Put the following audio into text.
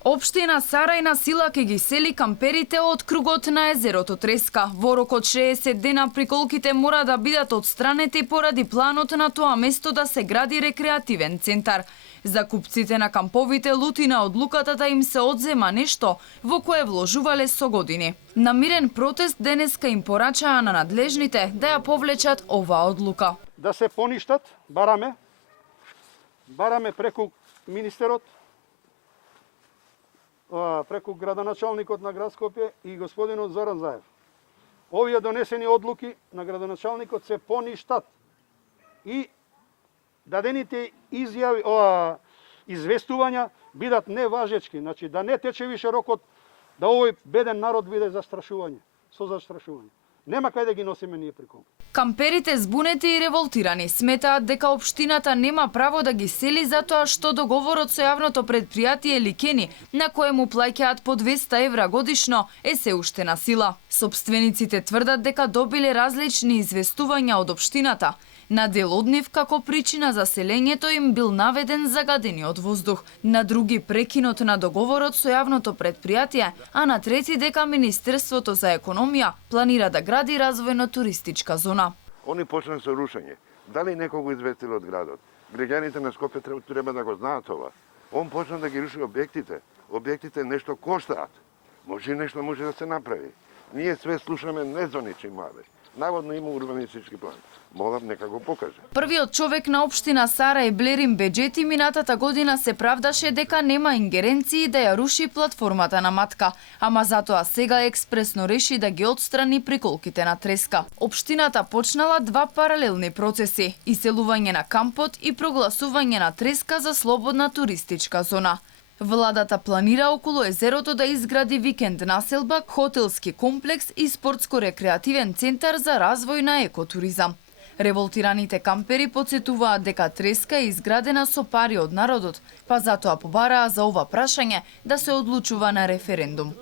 Општина Сарај на сила ке ги сели камперите од кругот на езерото Треска. Во рок од 60 дена приколките мора да бидат отстранети поради планот на тоа место да се гради рекреативен центар. За купците на камповите лутина одлуката да им се одзема нешто во кое вложувале со години. На мирен протест денеска им порачаа на надлежните да ја повлечат оваа одлука. Да се поништат, бараме преку министерот, преку градоначалникот на град Скопје и господинот Зоран Заев. Овие донесени одлуки на градоначалникот се поништат и дадените изјави, известувања бидат неважечки, значи да не тече више рокот да овој беден народ биде застрашување, со застрашување. Нема кај да ги носиме ние приколки. Камперите збунети и револтирани сметаат дека општината нема право да ги сели затоа што договорот со јавното предпријатие Ликени, на кое му плаќаат по 200 евра годишно, е се уште на сила. Собствениците тврдат дека добиле различни известувања од општината. На дел од нив како причина за селењето им бил наведен загадениот воздух, на други прекинот на договорот со јавното предпријатие, а на трети дека Министерството за економија планира да гради развојно-туристичка зона. Они почнаа со рушење. Дали некого го известил од градот? Граѓаните на Скопје треба да го знаат ова. Он почна да ги руши објектите. Објектите нешто коштаат. Може да се направи. Ние све слушаме незоничи млади. Наводно има урбанистички план. Молам, нека го покаже. Првиот човек на општина Сарај Блерин Беџети минатата година се правдаше дека нема ингеренции да ја руши платформата на Матка, ама затоа сега експресно реши да ги отстрани приколките на Треска. Општината почнала два паралелни процеси: иселување на кампот и прогласување на Треска за слободна туристичка зона. Владата планира околу езерото да изгради викенд населба, хотелски комплекс и спортско-рекреативен центар за развој на екотуризам. Револтираните кампери подсетуваат дека Треска е изградена со пари од народот, па затоа побараа за ова прашање да се одлучува на референдум.